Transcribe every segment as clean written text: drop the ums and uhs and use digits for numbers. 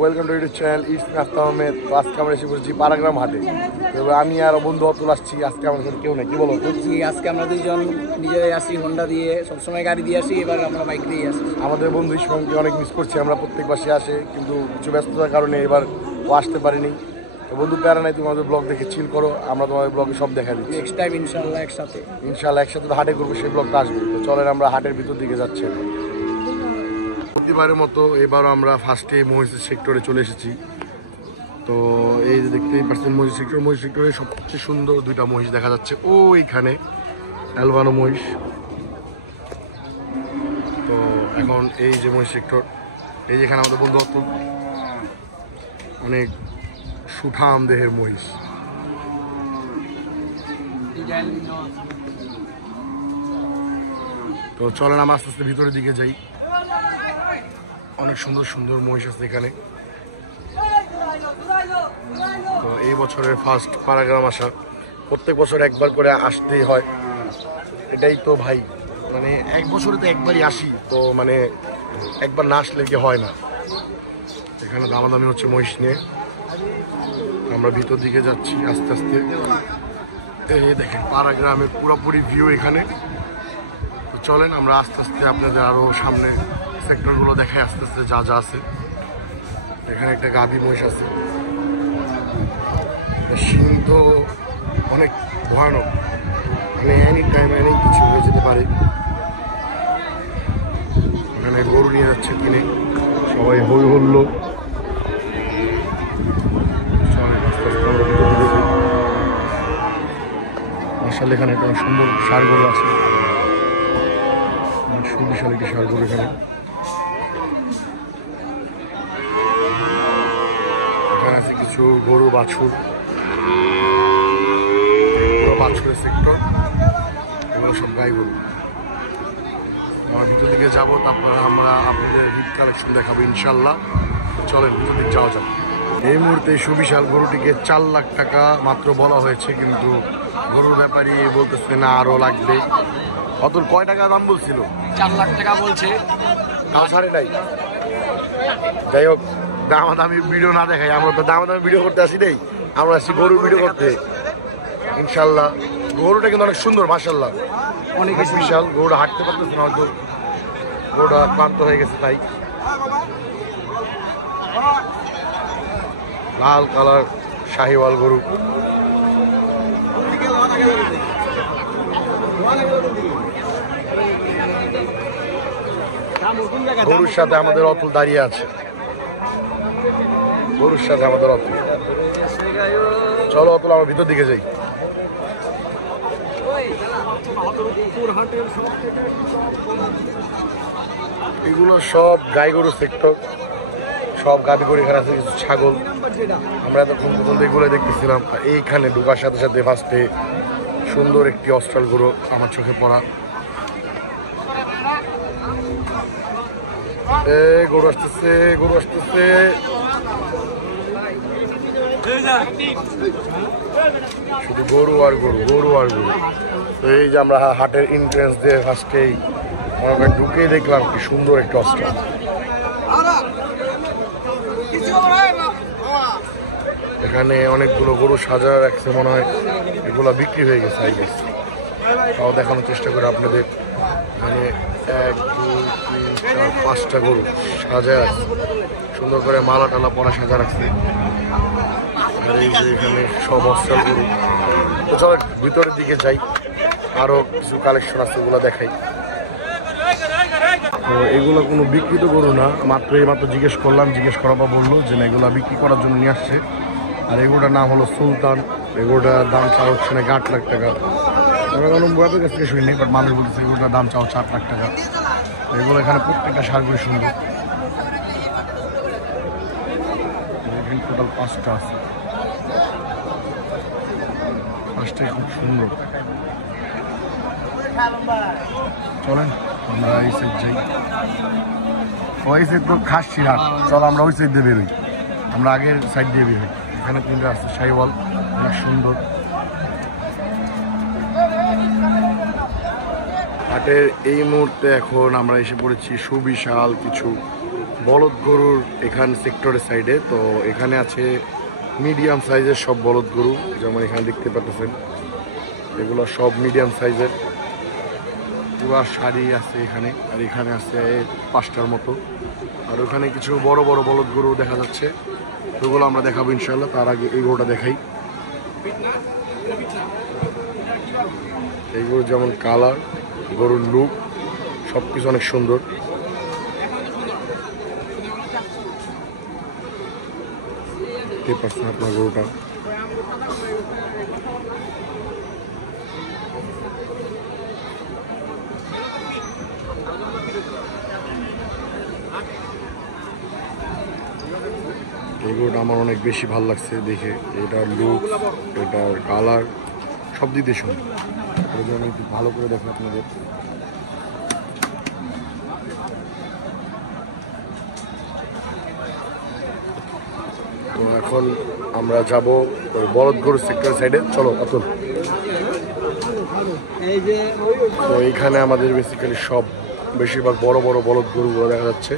Welcome to YouTube channel it's নাস্তা আহমেদ। তো আজকে আমরা এসে পড়েছি পারাগ্রাম হাটে। তবে আমি আর বন্ধু অতুল আসছি। আজকে আমার সাথে কেউ নেই, কি বলো? আজকে আমরা দুইজন নিজেরাই আসি, হোন্ডা দিয়ে সবসময় গাড়ি দিয়ে আসি, এবার আমরা বাইক দিয়ে আসি। আমাদের বন্ধু ইসমামকে অনেক মিস করছি আমরা, প্রত্যেক মাসে আসে, কিন্তু কিছু ব্যস্ততার কারণে এবার ও আসতে পারিনি। তো বন্ধু প্যারা নাই, তুমি আমাদের ব্লগ দেখে চিল করো, আমরা তোমাদের ব্লগে সব দেখা দিচ্ছি। নেক্সট টাইম ইনশাল্লাহ একসাথে তো হাটে করবো, সেই ব্লগটা আসবে। তো চলেন আমরা হাটের ভিতর দিকে যাচ্ছি। প্রতিবারের মতো এবারও আমরা ফার্স্টে মহিষের সেক্টরে চলে এসেছি। তো এই যে দেখতেই পাচ্ছেন মহিষ সেক্টরে সবচেয়ে সুন্দর দুইটা মহিষ দেখা যাচ্ছে ও এইখানে, অ্যালবানো মহিষ। তো এখন এই যে মহিষ সেক্টর, এই যেখানে আমাদের বন্ধু অতুল, অনেক সুঠাম দেহের মহিষ। তো চলেন আমরা আস্তে আস্তে ভিতরের দিকে যাই। অনেক সুন্দর সুন্দর মহিষ আছে এখানে। তো এই বছরের ফার্স্ট পারাগ্রাম আসা, প্রত্যেক বছর একবার করে আসতেই হয়, এটাই তো ভাই, মানে এক বছরে তো একবারই আসি, তো মানে একবার না আসলে কি হয় না। এখানে দামাদামি হচ্ছে মহিষ নিয়ে। আমরা ভিতর দিকে যাচ্ছি আস্তে আস্তে। এই দেখেন পারাগ্রামের পুরোপুরি ভিউ এখানে। তো চলেন আমরা আস্তে আস্তে আপনাদের আরও সামনে সেক্টরগুলো দেখাই আস্তে আস্তে যা যা আছে। এখানে একটা গাভী মহিষ আছে, সিং তো অনেক ভয়ানক, মানে এনি টাইম এনি কিছু হয়ে যেতে পারে। এখানে গরু নিয়ে যাচ্ছে কিনে, সবাই হই হল্লো। মার্শাল এখানে একটা সুন্দর ষাঁড় গরু আছে, সুবিশাল একটি ষাঁড় গরু এখানে। এখানে আছে কিছু গরু বাছুর, বাছুরের সেক্টর, এগুলো সব গাই গরু। আমরা ভিতর দিকে যাবো, তারপরে আমরা আপনাদের হিট কালেকশন দেখাবো ইনশাল্লাহ। চলেন ভিতর দিকে যাওয়া যাবে। এই মুহূর্তে সুবিশাল গরুটিকে 4 লাখ টাকা মাত্র বলা হয়েছে, কিন্তু গরুর ব্যাপারী বলতেছে না আরো লাগবে। অতুল কয় টাকা দাম বলছিল? 4 লাখ টাকা বলছে, তাও ছাড়ে নাই। যাই হোক, দামাদামি ভিডিও না দেখাই, আমরা তো দামাদামি ভিডিও করতে আসি নেই, আমরা আসছি গরুর ভিডিও করতে ইনশাল্লাহ। গরুটা কিন্তু অনেক সুন্দর মাশাল্লাহ, অনেক বিশাল। গরুটা হাঁটতে পারতেছে না, হয়তো গরুটা ক্লান্ত হয়ে গেছে তাই। লাল কালার শাহিওয়াল গরু। গরুর সাথে আমাদের অতুল দাঁড়িয়ে আছে, গরুর সাথে আমাদের অতুল। চলো অতুল আমরা ভিতর দিকে যাই। এগুলো সব গাই গরু সেক্টর, সব গাভী গরু। এখানে আছে কিছু ছাগল, আমরা এতক্ষণ পর্যন্ত এগুলো দেখতেছিলাম। এইখানে ঢোকার সাথে সাথে ফার্স্টে সুন্দর একটি অস্ট্রাল গরু আমার চোখে পড়া। গরু আসতেছে, গরু আসতেছে। শুধু গরু আর গরু, গরু আর গরু। তো এই যে আমরা হাটের এন্ট্রেন্স দিয়ে ফার্স্টেই ঢুকেই দেখলাম কি সুন্দর একটা অস্ট্রাল। এখানে অনেকগুলো গরু সাজা রাখছে, মনে হয় এগুলো বিক্রি হয়ে গেছে আই গেছে। তাও দেখানোর চেষ্টা করে আপনাদের। এখানে 1, 2, 3, 4, 5টা গরু সাজা রাখছে, সুন্দর করে মালা টালা পরা সাজা রাখছে। আর এই যে এখানে সব অস্ট্রাল গরু। তো চলো ভিতরের দিকে যাই, আরো কিছু কালেকশন আছে, ওগুলো দেখাই। তো এগুলো কোনো বিক্রিত গরু না, মাত্র জিজ্ঞেস করলাম, জিজ্ঞেস করার পর বললো যে না এগুলো বিক্রি করার জন্য নিয়ে আসছে। আর এগুলোটার নাম হলো সুলতান। এগুলোটার দাম চাওয়া হচ্ছে না 8 লাখ টাকা। আমরা কোনো মুরাদের কাছ থেকে শুনি, বাট মানুষ বলতেছে এগুলোটার দাম চাওয়া 4 লাখ টাকা। এগুলো এখানে প্রত্যেকটা ষাঁড়গুলি সুন্দর। এখানে টোটাল 5টা আছে, 5টাই খুব সুন্দর। চলেন আমরা এই সাইড যাই। ওই সাইড তো খাসি হাট, চল আমরা ওই সাইড দিয়ে বেরোই। আমরা আগের সাইড দিয়ে বেরোই। এখানে 3টা আছে শাহিওয়াল, অনেক সুন্দর। হাটের এই মুহূর্তে এখন আমরা এসে পড়েছি সুবিশাল কিছু বলদ গরুর এখান সেক্টরের সাইডে। তো এখানে আছে মিডিয়াম সাইজের সব বলদ গরু, যেমন এখানে দেখতে পাচ্ছেন এগুলো সব মিডিয়াম সাইজের। পুরা শাড়ি আছে এখানে, আর এখানে আছে 5টার মতো। আর ওখানে কিছু বড় বড় বলদ গরু দেখা যাচ্ছে, ওগুলো আমরা দেখাবো ইনশাল্লাহ। তার আগে এই গরুটা দেখাই। এই গরু যেমন কালার, গরুর লুক সব কিছু অনেক সুন্দর। দেখতে পাচ্ছেন আপনার গরুটা। এই গরুটা আমার অনেক বেশি ভালো লাগছে দেখে। এটার লুক, এটার কালার সব দিতে সুন্দর। আমি একটু ভালো করে দেখো আপনাদের। তো এখন আমরা যাব বলদ গরু সেক্টর সাইডে। চলো অতুল। তো এইখানে আমাদের বেসিক্যালি সব বেশিরভাগ বড় বড় বলদ গরুগুলো দেখা যাচ্ছে।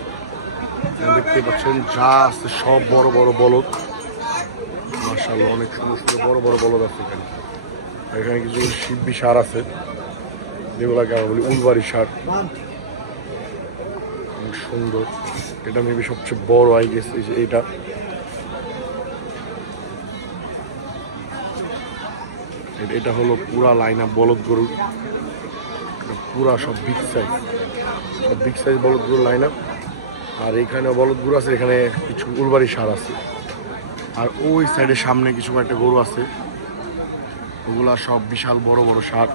দেখতে পাচ্ছেন যা আছে সব বড় বড় বলদ, মাশাআল্লাহ অনেক সুন্দর সুন্দর বড় বড় বলদ আছে এখানে। এখানে কিছু শিববি সার আছে, যেগুলোকে আমরা বলি উলবাড়ি সার, অনেক সুন্দর। এটা মেবি সবচেয়ে বড় আই গেস এইটা। এটা হলো পুরা লাইন আপ বলদ গরু, পুরা সব বিগ সাইজ, সব বিগ সাইজ বলদ গরু লাইন আপ। আর এখানে বলদ গরু আছে, এখানে কিছু উলবাড়ি সার আছে। আর ওই সাইডে সামনে কিছু একটা গরু আছে, ওগুলা সব বিশাল বড় বড় সার।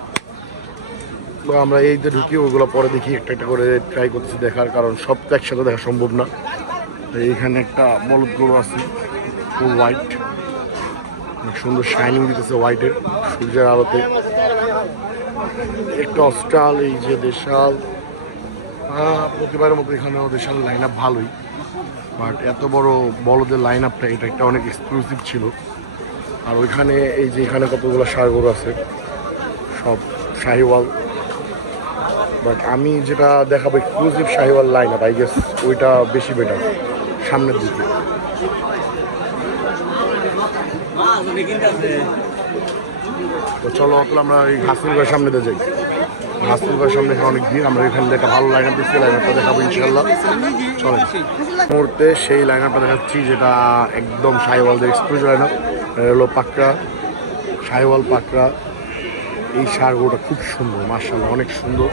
আমরা এইতে ঢুকি, ওগুলো পরে দেখি, একটা একটা করে ট্রাই করতেছি দেখার, কারণ সব তো একসাথে দেখা সম্ভব না। এইখানে একটা বলদ গরু আছে ফুল হোয়াইট, অনেক সুন্দর শাইনিং দিতেছে হোয়াইটের সূর্যের আলোতে। একটা অস্ট্রাল, এই যে দেশাল, প্রতিবারের মতো এখানেও দেশাল লাইন আপ ভালোই, বাট এত বড় বলদের লাইন আপটা এটা একটা অনেক এক্সক্লুসিভ ছিল। আর ওইখানে এই যে এখানে কতগুলো ষাঁড় গরু আছে, সব শাহিওয়াল। বাট আমি যেটা দেখাবো exclusive Sahiwal line up, I guess ওইটা বেশি বেটার সামনের দিকে। তো চলো অতল আমরা এই হাসিলগড়ের সামনে দিয়ে যাই। হাসিলগড়ের সামনে অনেক ভিড়, আমরা এখানে একটা ভালো লাইন আপ দিচ্ছি, লাইন আপটা দেখাবো ইনশাল্লাহ। চলে মুহূর্তে সেই লাইন আপটা দেখাচ্ছি, যেটা একদম শাহিওয়ালদের এক্সক্লুসিভ লাইন আপ। হলো পাকড়া, শাহিওয়াল পাকড়া। এই ষাঁড়গুলোটা খুব সুন্দর, মাশাআল্লাহ অনেক সুন্দর।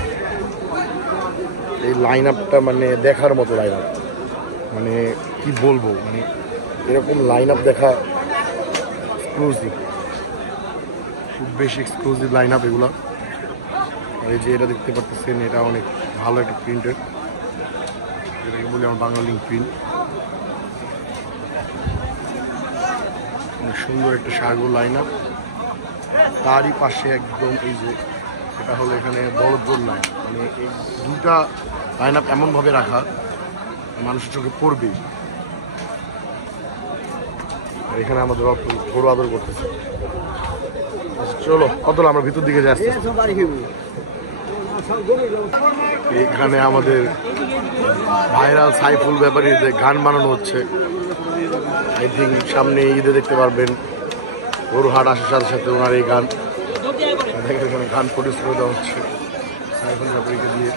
এই লাইন আপটা মানে দেখার মতো লাইন আপ, মানে কি বলবো, মানে এরকম লাইন আপ দেখা এক্সক্লুসিভ, খুব বেশি এক্সক্লুসিভ লাইন আপ এগুলো। আর এই যে এটা দেখতে পাচ্ছেন, এটা অনেক ভালো একটা প্রিন্টের, এটাকে বলি আমার বাংলা লিঙ্ক প্রিন্ট। অনেক সুন্দর একটা ষাঁড়গুলো লাইন আপ। তারই পাশে একদম এই যে এটা হলো এখানে বলদ গরুর লাইন, মানে এই দুটা লাইন আপ এমনভাবে রাখা মানুষের চোখে পড়বেই। আর এখানে আমাদের গরু আদর করতেছে। চলো অতল আমরা ভিতর দিকে যাচ্ছি। এখানে আমাদের ভাইরাল সাইফুল ব্যাপারীর গান বানানো হচ্ছে। আই থিঙ্ক সামনে ঈদে দেখতে পারবেন, গরু হাট আসার সাথে সাথে ওনার এই গান, এখানে গান প্রডিউস করে দেওয়া হচ্ছে সাইফুল ব্যাপারীকে দিয়ে।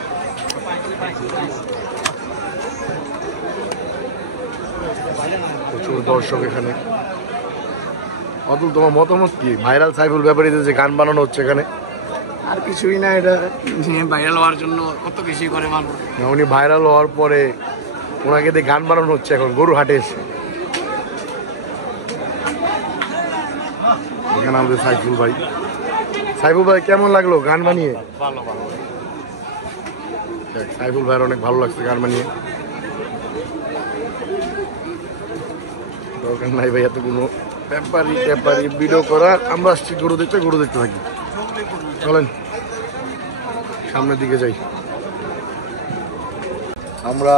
প্রচুর দর্শক এখানে। অতুল, তোমার মতামত কি ভাইরাল সাইফুল ব্যাপারীতে যে গান বানানো হচ্ছে এখানে? আর কিছুই না, এটা ভাইরাল হওয়ার জন্য কত বেশি করে মানুষ। উনি ভাইরাল হওয়ার পরে ওনাকে দিয়ে গান বানানো হচ্ছে এখন গরু হাটে এসে। এখানে আমাদের সাইফুল ভাই। সাইফুল ভাই কেমন লাগলো গান বানিয়ে? ভালো ভালো। সাইফুল ভাইয়ের অনেক ভালো লাগছে গান বানিয়ে। দরকার নাই ভাই এত কোনো ব্যাপারি ভিডিও করার। আমরা আসছি গরু দেখতে থাকি। চলেন সামনের দিকে যাই। আমরা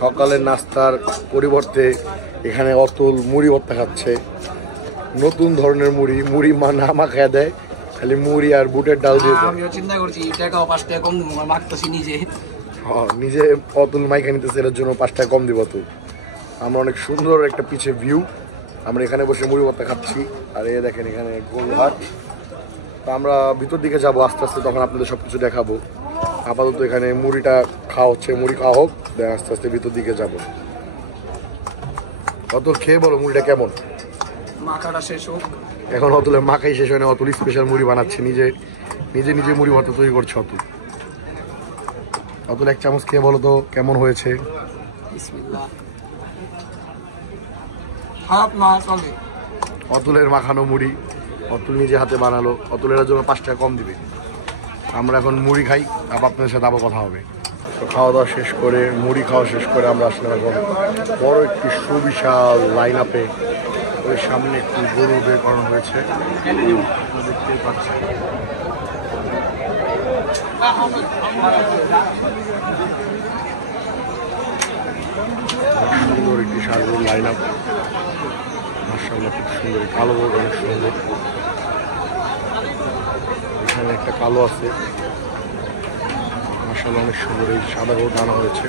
সকালের নাস্তার পরিবর্তে এখানে অতুল মুড়ি ভর্তা খাচ্ছে। নতুন ধরনের মুড়ি না মাখায় দেয়, খালি মুড়ি আর বুটের ডাল দিয়ে। আমিও চিন্তা করছি টাকা 5 টাকা কম দেবো, মাখতেছি নিজে। নিজে অতুল মাইকা নিতেছে, এর জন্য 5 টাকা কম দিব তো। আমরা অনেক সুন্দর একটা পিছে ভিউ, আমরা এখানে বসে মুড়ি ভর্তা খাচ্ছি। আর এই দেখেন এখানে গোলঘাট। তো আমরা ভিতর দিকে যাবো আস্তে আস্তে, তখন আপনাদের সব কিছু দেখাবো। আপাতত এখানে মুড়িটা খাওয়া হচ্ছে, মুড়ি খাওয়া হোক, দেন আস্তে আস্তে ভিতর দিকে যাবো। অতুল খেয়ে বলো মুড়িটা কেমন? মাখাটা শেষ হোক। এখন অতুলের মাখাই শেষ হয় না, অতুল স্পেশাল মুড়ি বানাচ্ছে, নিজে নিজে নিজে মুড়ি ভর্তা তৈরি করছে অতুল। অতুল 1 চামচ খেয়ে বলো তো কেমন হয়েছে? বিসমিল্লাহ। খারাপ না, চলে। অতুলের মাখানো মুড়ি অতুল নিজে হাতে বানালো, অতুলের জন্য 5 টাকা কম দিবে। আমরা এখন মুড়ি খাই, আবার আপনাদের সাথে আবার কথা হবে। তো খাওয়া দাওয়া শেষ করে, মুড়ি খাওয়া শেষ করে আমরা আসলাম এখন বড় একটি সুবিশাল লাইন আপে। ওই সামনে একটি গরু বের করানো হয়েছে, দেখতেই পাচ্ছেন। সুন্দর একটি সারগুলো লাইন আপ, মাশাআল্লাহ খুব সুন্দর। কালো গরু অনেক সুন্দর, এখানে একটা কালো আছে, মাশাআল্লাহ অনেক সুন্দর। এই সাদা গরু টানা হয়েছে।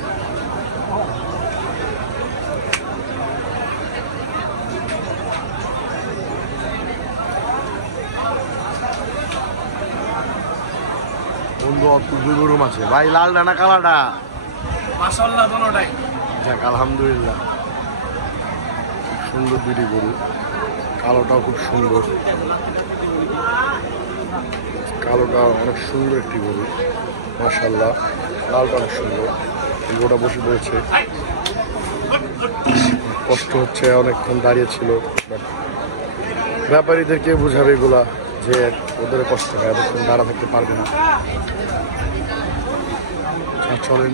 বন্ধু অতুল গরু আছে ভাই, লাল ডানা কালাটা মাশাআল্লাহ দুটোটাই। যাক আলহামদুলিল্লাহ, সুন্দর দুটি গরু। কালোটাও খুব সুন্দর, কালোটা অনেক সুন্দর একটি গরু মাশাআল্লাহ। লালটা অনেক সুন্দর, গরুটা বসে পড়েছে। কষ্ট হচ্ছে, অনেকক্ষণ দাঁড়িয়ে ছিল। ব্যাপারীদেরকে বোঝাবে এগুলা যে ওদের কষ্ট হয়, এতক্ষণ দাঁড়া থাকতে পারবে না। চলেন,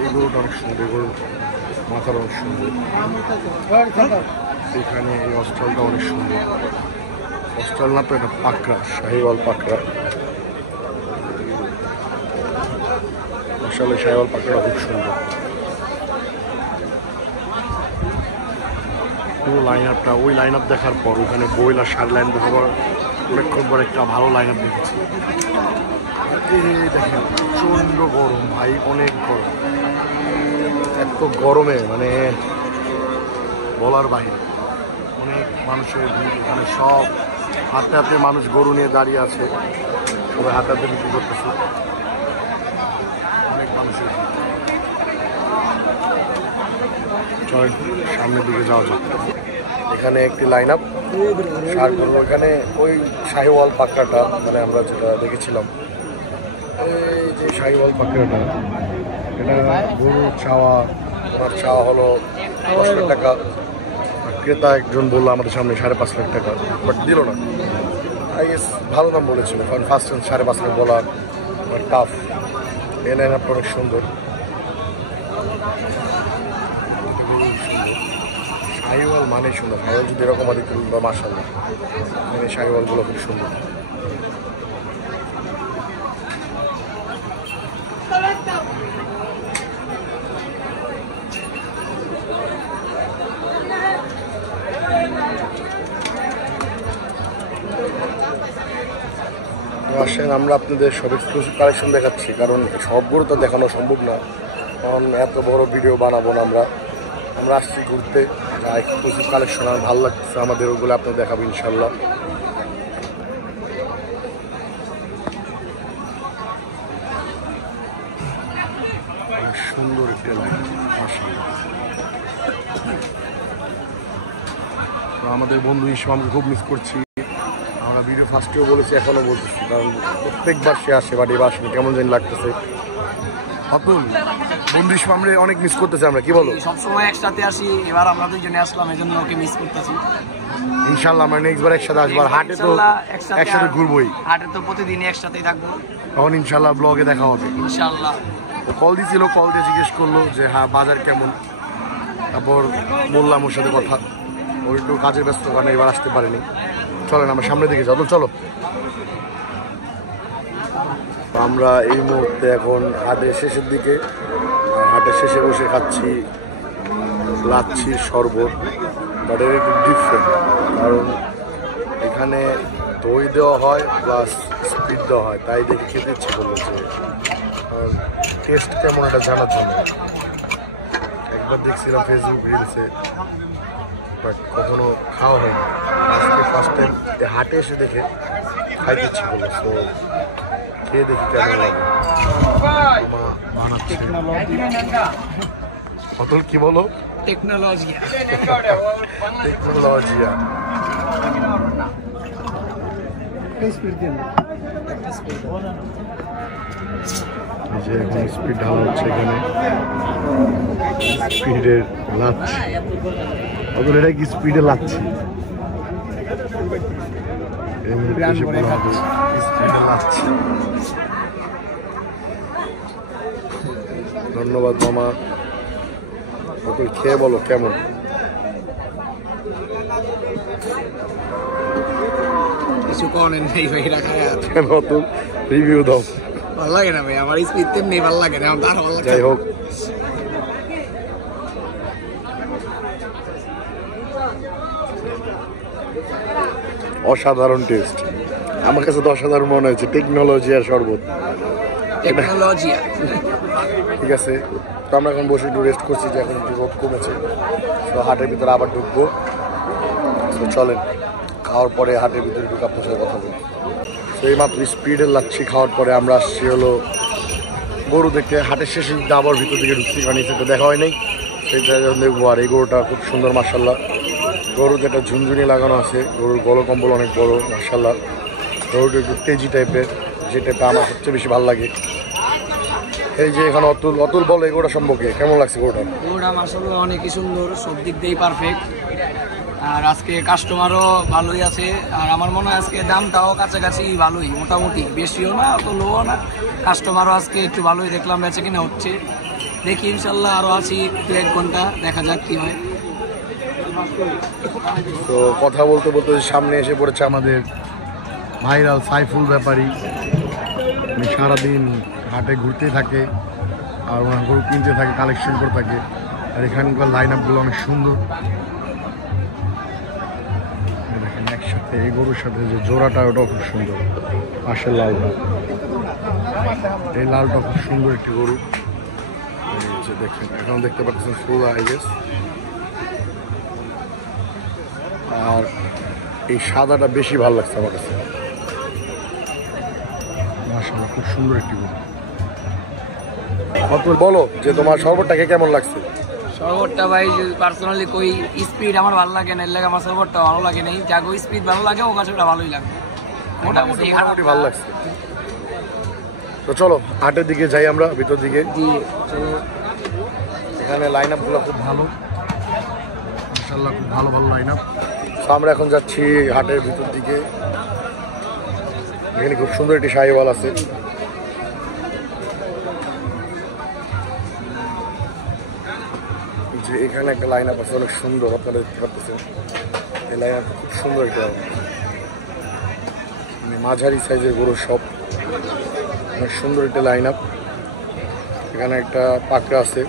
এই গরুটা অনেক সুন্দর, এই গরুর মাথাটা অনেক সুন্দর। এখানে এই অস্ট্রালটা অনেক সুন্দর। অস্ট্রাল না তো, এটা পাকড়া, শাহিওয়াল পাকড়া। আসলে শাহিওয়াল পাকড়া খুব সুন্দর। পুরো লাইন আপটা, ওই লাইন আপ দেখার পর ওখানে বইল আর সার লাইন দেখাবার অনেকক্ষণ পর একটা ভালো লাইন আপ দেখেছি। দেখেন প্রচন্ড গরম ভাই, অনেক গরম। এত গরমে মানে বলার বাইরে, অনেক মানুষের ভিড় এখানে। সব হাতে হাতে মানুষ গরু নিয়ে দাঁড়িয়ে আছে, সবাই হাতে হাতে বিক্রি করতেছে। অনেক মানুষের ভিড়। চল সামনের দিকে যাওয়া যাক। এখানে একটি লাইন আপ সার গরু, এখানে ওই শাহিওয়াল পাকড়াটা, মানে আমরা যেটা দেখেছিলাম, এই যে শাহিওয়াল পাকড়াটা, এটা গরু চাওয়া, ওনার চাওয়া হলো 10 লাখ টাকা। ক্রেতা একজন বললো আমাদের সামনে 5.5 লাখ টাকা, বাট দিল না। আই গেস ভালো দাম বলেছিল, কারণ ফার্স্ট 5.5 লাখ বলা টাফ। এই লাইন আপটা অনেক সুন্দর, শাহিওয়াল মানে সুন্দর। শাহিওয়াল যদি এরকম আদি বা মাশাআল্লাহ, মানে শাহিওয়ালগুলো খুব সুন্দর। আসেন আমরা আপনাদের সব এক্সক্লুসিভ কালেকশন দেখাচ্ছি, কারণ সবগুলো তো দেখানো সম্ভব না, কারণ এত বড় ভিডিও বানাবো না আমরা। আমরা আসছি ঘুরতে, যা এক্সক্লুসিভ কালেকশন আমার ভালো লাগছে আমাদের, ওগুলো আপনাদের দেখাবো ইনশাল্লাহ। সুন্দর একটি লাইন মাশাআল্লাহ। তো আমাদের বন্ধু ইসমামকে খুব মিস করছি। আমরা ভিডিও ফার্স্টেও বলেছি, এখনও বলতেছি, কারণ প্রত্যেকবার সে আসে, বাট এবার আসেনি, কেমন জানি লাগতেছে। অতুল বন্ধু ইসমামরে অনেক মিস করতেছে আমরা, কি বলো? সবসময় একসাথে আসি, এবার আমরা দুইজনে আসলাম, এই জন্য ওকে মিস করতেছি। ইনশাল্লাহ আমরা নেক্সট বার একসাথে আসবো। আর হাটে তো একসাথে ঘুরবোই, হাটে তো প্রতিদিনই একসাথেই থাকবো। তখন ইনশাল্লাহ ব্লগে দেখা হবে ইনশাল্লাহ। কল দিয়েছিল, কল দিয়ে জিজ্ঞেস করলো যে হ্যাঁ বাজার কেমন, তারপর বললাম ওর সাথে কথা। ওই একটু কাজের ব্যস্ত কারণে এবার আসতে পারেনি। চলেন আমরা সামনের দিকে যাবো, চলো। আমরা এই মুহূর্তে এখন হাটের শেষের দিকে, হাটের শেষে বসে খাচ্ছি লাচ্ছির শরবত। বাট এর একটু ডিফারেন্ট, কারণ এখানে দই দেওয়া হয় প্লাস স্পিড দেওয়া হয়, তাই দেখে খেতে ইচ্ছে করলো যে টেস্ট কেমন এটা জানার জন্য। একবার দেখছিলাম ফেসবুক রিলসে, বাট কখনো খাওয়া হয়নি। আজকে ফার্স্ট টাইম হাটে এসে দেখে খাইতে ইচ্ছে করলো, তো খেয়ে দেখি কেমন লাগে। বানাচ্ছে অতুল, কি বলো? টেকনোলজিয়া। টেকনোলজিয়া। এই যে এখন স্পিড ঢালা হচ্ছে এখানে, স্পিডের লাচ্ছি। অতুল এটা কি স্পিডে লাচ্ছি? স্পিডে লাচ্ছি। ধন্যবাদ মামা। অতুল খেয়ে বলো কেমন। কিছু করেন নেই ভাই, রাখা কেন অতুল, রিভিউ দাও। ভালো লাগে না ভাই, আমার স্পিড তেমনি ভালো লাগে না, তার ভালো লাগে। যাই হোক, অসাধারণ টেস্ট। আমার কাছে তো অসাধারণ মনে হয়েছে। টেকনোলজি আর শরবত। টেকনোলজিয়া। ঠিক আছে, তো আমরা এখন বসে একটু রেস্ট করছি, যে এখন একটু রোদ কমেছে, তো হাটের ভিতরে আবার ঢুকবো। তো চলেন, খাওয়ার পরে হাটের ভিতরে ঢুকে আপনার সাথে কথা বলবো। তো এই মাত্র স্পিডের লাচ্ছি খাওয়ার পরে আমরা আসছি হলো গরু দেখতে। হাটের শেষে আবার ভিতর দিকে ঢুকছি, কারণ সেটা দেখা হয় নাই, সেটা দেখবো। আর এই গরুটা খুব সুন্দর মার্শাল্লাহ। গরুতে একটা ঝুনঝুনি লাগানো আছে, গরুর গলকম্বল অনেক বড় মার্শাল্লাহ। গরুটা একটু তেজি টাইপের, যে টাইপটা আমার সবচেয়ে বেশি ভালো লাগে। এই যে এখানে অতুল, অতুল বলো এই গরুটা সম্পর্কে কেমন লাগছে? গরুটা মাশাআল্লাহ অনেকই সুন্দর, সব দিক দিয়েই পারফেক্ট। আর আজকে কাস্টমারও ভালোই আছে, আর আমার মনে হয় আজকে দামটাও কাছাকাছি ভালোই, মোটামুটি বেশিও না অত লোও না। কাস্টমারও আজকে একটু ভালোই দেখলাম, বেচে কিনা হচ্ছে। দেখি ইনশাল্লাহ আরও আছি 2-1 ঘন্টা, দেখা যাক কি হয়। তো কথা বলতে বলতে সামনে এসে পড়েছে আমাদের ভাইরাল সাইফুল ব্যাপারী। উনি সারাদিন হাটে ঘুরতেই থাকে, আর ওনার গরু কিনতে থাকে, কালেকশন করে থাকে। আর এখানকার লাইন আপগুলো অনেক সুন্দর। দেখেন একসাথে এই গরুর সাথে যে জোড়াটা, ওটাও খুব সুন্দর। পাশের লালটা, এই লালটা খুব সুন্দর একটি গরু। এই যে দেখেন, এখন দেখতে পাচ্ছেন ফুল আইগেস। আর এই সাদাটা বেশি ভালো লাগছে আমার কাছে, মাশাআল্লাহ খুব সুন্দর একটি গরু। অতুল বলো যে তোমার শরবতটাকে কেমন লাগছে? শরবতটা ভাই পার্সোনালি কই স্পিড আমার ভালো লাগে না, এর লাগে আমার শরবতটা ভালো লাগে নাই। যাগো স্পিড ভালো লাগে, ও কাছে ভালোই লাগে, মোটামুটি মোটামুটি ভালো লাগছে। তো চলো হাটের দিকে যাই আমরা, ভিতর দিকে। এখানে লাইন আপগুলো খুব ভালো মাশাআল্লাহ, খুব ভালো ভালো লাইন আপ। তো আমরা এখন যাচ্ছি হাটের ভিতর দিকে। এখানে খুব সুন্দর একটি শাহিওয়াল আছে। যে এখানে একটা লাইন আপ আছে অনেক সুন্দর, আপনারা দেখতে পাচ্ছেন। এই লাইন আপ খুব সুন্দর একটা, মাঝারি সাইজের গরু সব, অনেক সুন্দর একটা লাইন আপ। এখানে একটা পাকড়া আছে।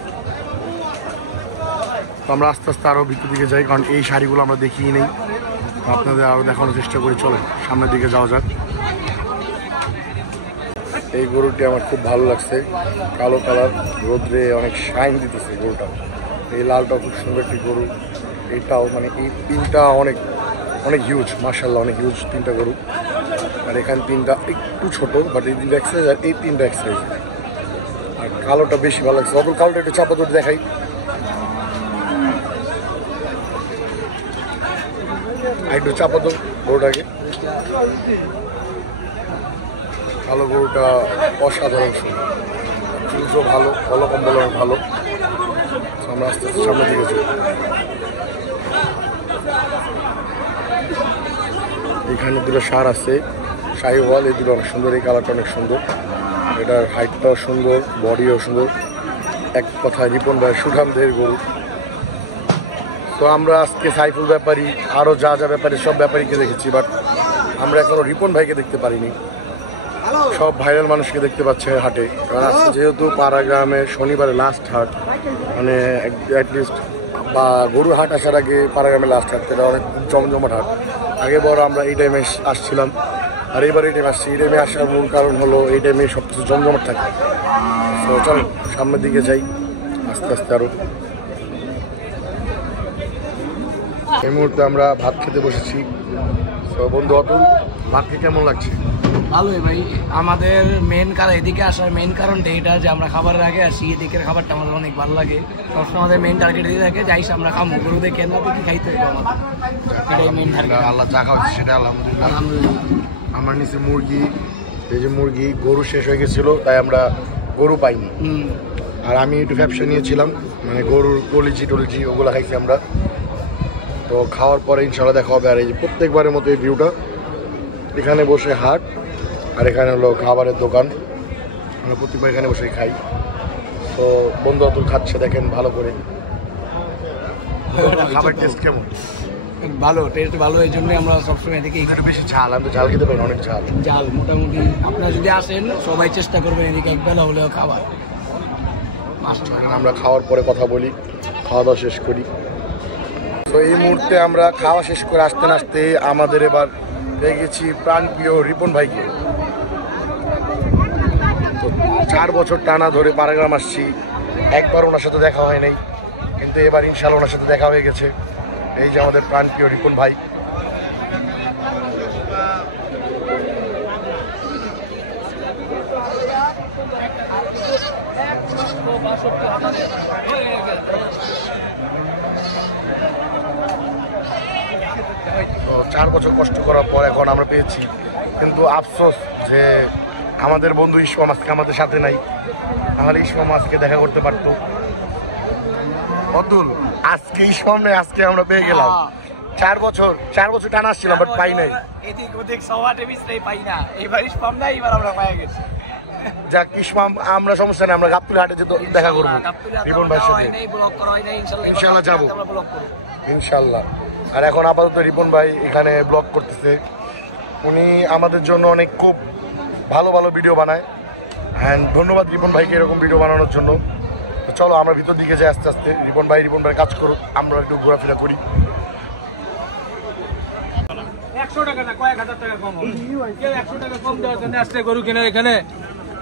তো আমরা আস্তে আস্তে আরও ভিতর দিকে যাই, কারণ এই শাড়িগুলো আমরা দেখিয়ে নেই, আপনাদের আরও দেখানোর চেষ্টা করি। চলে সামনের দিকে যাওয়া যাক। এই গরুটি আমার খুব ভালো লাগছে, কালো কালার, রোদ্রে অনেক শাইন দিতেছে গরুটা। এই লালটাও খুব সুন্দর একটি গরু। এটাও মানে এই তিনটা অনেক অনেক হিউজ মার্শাল্লাহ, অনেক হিউজ তিনটা গরু। আর এখানে তিনটা একটু ছোট, বাট এই তিনটা এক্সাইজ আর এই তিনটা এক্সাইজ। আর কালোটা বেশি ভালো লাগছে। অত কালোটা একটু চাপা ধরে দেখাই। একটু চাপা তো গরুটাকে। কালো গরুটা অসাধারণ সুন্দর, চুলও ভালো, কলকম্বল ভালো। আমরা আস্তে আস্তে সামনের দিকে যাই। এখানে দুটো সার আছে, শাহিওয়াল, এই দুটো অনেক সুন্দর। এই কালারটা অনেক সুন্দর, এটার হাইটটাও সুন্দর, বডিও সুন্দর। এক কথায় রিপন ভাই সুঠাম দেহের গরু। তো আমরা আজকে সাইফুল ব্যাপারী, আরও যা যা ব্যাপারী সব ব্যাপারীকে দেখেছি, বাট আমরা এখনও রিপন ভাইকে দেখতে পারিনি। সব ভাইরাল মানুষকে দেখতে পাচ্ছে হাটে, কারণ আজকে যেহেতু পাড়াগ্রামে শনিবারে লাস্ট হাট, মানে অ্যাটলিস্ট বা গরুর হাট আসার আগে পাড়াগ্রামে লাস্ট হাট, এটা অনেক জমজমাট হাট। আগে বড় আমরা এই টাইমে আসছিলাম, আর এবার এই টাইমে আসছি। এই টাইমে আসার মূল কারণ হলো এই টাইমে সব কিছু জমজমাট থাকে। তো চল সামনের দিকে যাই আস্তে আস্তে আরো। এই মুহূর্তে আমরা ভাত খেতে বসেছি। তো বন্ধু অতুল, ভাত খেয়ে কেমন লাগছে? ভালোই ভাই। আমাদের মেন কারণ এদিকে আসার মেন কারণটা এটা যে আমরা খাবারের আগে আসি, এদিকের খাবারটা আমাদের অনেক ভালো লাগে। সবসময় আমাদের মেন টার্গেট দিয়ে থাকে যাইস আমরা খাবো, গরু দেখে না দেখি খাইতে হবে আমাদের, এটাই মেন টার্গেট। আল্লাহ যা খাওয়াচ্ছে সেটা আলহামদুলিল্লাহ। আলহামদুলিল্লাহ। আমার নিচে মুরগি, এই যে মুরগি গরু শেষ হয়ে গেছিলো তাই আমরা গরু পাইনি। আর আমি একটু ব্যবসা নিয়েছিলাম, মানে গরুর কলিজি টলিজি ওগুলো খাইছি আমরা। তো খাওয়ার পরে ইনশাল্লাহ দেখা হবে। আর এই যে প্রত্যেকবারের মতো এই ভিউটা, এখানে বসে হাট আর এখানে হলো খাবারের দোকান, আমরা প্রত্যেকবার এখানে বসে খাই। তো বন্ধু অতুল খাচ্ছে দেখেন ভালো করে। খাবার টেস্ট কেমন? ভালো, টেস্ট ভালো, এই জন্যই আমরা সবসময় এদিকে এখানে বেশি ঝাল, আমি তো ঝাল খেতে পারি, অনেক ঝাল। ঝাল মোটামুটি আপনারা যদি আসেন সবাই চেষ্টা করবেন এদিকে একবেলা হলেও খাবার। আমরা খাওয়ার পরে কথা বলি, খাওয়া দাওয়া শেষ করি। তো এই মুহূর্তে আমরা খাওয়া শেষ করে আসতে না আসতে আমাদের এবার পেয়ে গেছি প্রাণপ্রিয় রিপন ভাইকে। তো 4 বছর টানা ধরে পাড়াগ্রাম আসছি, একবার ওনার সাথে দেখা হয় নাই, কিন্তু এবার ইনশাল্লাহ ওনার সাথে দেখা হয়ে গেছে। এই যে আমাদের প্রাণপ্রিয় রিপন ভাই। তো 4 বছর কষ্ট করার পর এখন আমরা পেয়েছি, কিন্তু আফসোস যে আমাদের বন্ধু ইসমাম আজকে আমাদের সাথে নাই, তাহলে ইসমাম আজকে দেখা করতে পারতো। অতুল, আজকে ইসমাম নেই, আজকে আমরা পেয়ে গেলাম। 4 বছর টানা আসছিলাম, বাট পাই নাই। এদিক ওদিক সবাটে মিশতেই পাই না, এবার ইসমাম নাই, এবার আমরা পাই গেছি। যাক ইসমাম, আমরা সমস্যা নেই, আমরা গাবতলী হাটে যেতে দেখা করবো রিপন ভাইয়ের সাথে। ইনশাল্লাহ যাবো, ইনশাল্লাহ। আর এখন আপাতত রিপন ভাই এখানে ব্লগ করতেছে। উনি আমাদের জন্য অনেক খুব ভালো ভালো ভিডিও বানায়, অ্যান্ড ধন্যবাদ রিপন ভাইকে এরকম ভিডিও বানানোর জন্য। তো চলো আমরা ভিতর দিকে যাই আস্তে আস্তে। রিপন ভাই কাজ করো, আমরা একটু ঘোরাফেরা করি। 100 টাকা না, কয়েক হাজার টাকা কম হবে। কেউ 100 টাকা কম দেওয়ার জন্য আসছে গরু কেনার এখানে,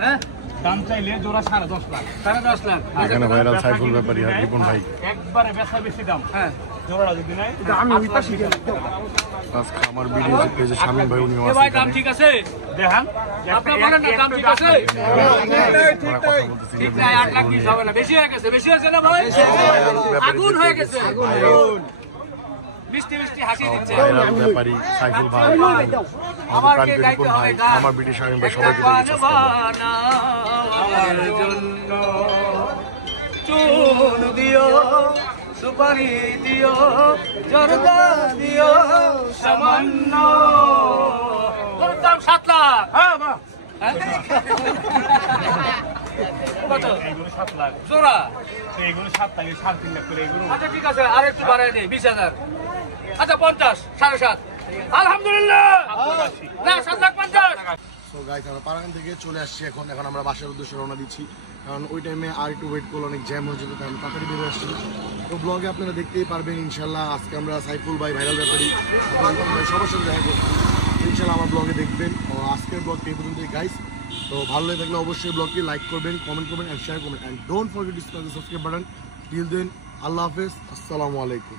হ্যাঁ? দাম চাইলে জোড়া 10.5 লাখ, 10.5 লাখ। এখানে ভাইরাল সাইফুল ব্যাপারী আর রিপন ভাই একবারে বেচা বেশি দাম, হ্যাঁ জোড়াটা যদি নাই আমি ওইটা শিখে আজকে আমার ভিডিও পেজে শামিম ভাই, উনি ভাই দাম ঠিক আছে দেখান, আপনি বলেন না দাম ঠিক আছে? ঠিক নাই, 8 লাখ 20 হবে না, বেশি হয়ে গেছে, বেশি হয়েছে না ভাই? আগুন হয়ে গেছে, আগুন। মিষ্টি মিষ্টি হাসি দিচ্ছে ব্যাপারী সাইফুল ভাই, আমার কে গাইতে হবে গান, আমার ভিডিও শামিম ভাই সবাইকে আমার জন্য চুন দিও, সুপারি দিও, জর্দা দিও সামান্য। ওর দাম 7 লাখ। হ্যাঁ বাহ, কত? এইগুলো 7 লাখ জোড়া, এইগুলো 7 লাখ, 3.5 লাখ করে এগুলো। আচ্ছা ঠিক আছে, আর একটু বাড়াই দেই, 20,000। আচ্ছা 50, 7.5। আলহামদুলিল্লাহ, না 7,50,000। তো গাইস, আমরা পারাগান থেকে চলে আসছি এখন আমরা বাসার উদ্দেশ্যে রওনা দিচ্ছি, কারণ ওই টাইমে আর একটু ওয়েট করলে অনেক জ্যাম হয়ে যেত, তাই আমি তাড়াতাড়ি বেরিয়ে আসছি। তো ব্লগে আপনারা দেখতেই পারবেন ইনশাল্লাহ। আজকে আমরা সাইফুল ভাই, ভাইরাল ব্যাপারী সবার সাথে দেখা করছি, ইনশাল্লাহ আমার ব্লগে দেখবেন। ও আজকের ব্লগটি এই পর্যন্তই গাইস। তো ভালো লেগে থাকলে অবশ্যই ব্লগটি লাইক করবেন, কমেন্ট করবেন, অ্যান্ড শেয়ার করবেন, and don't forget to subscribe button. Till then, Allah হাফেজ, আসসালামু আলাইকুম।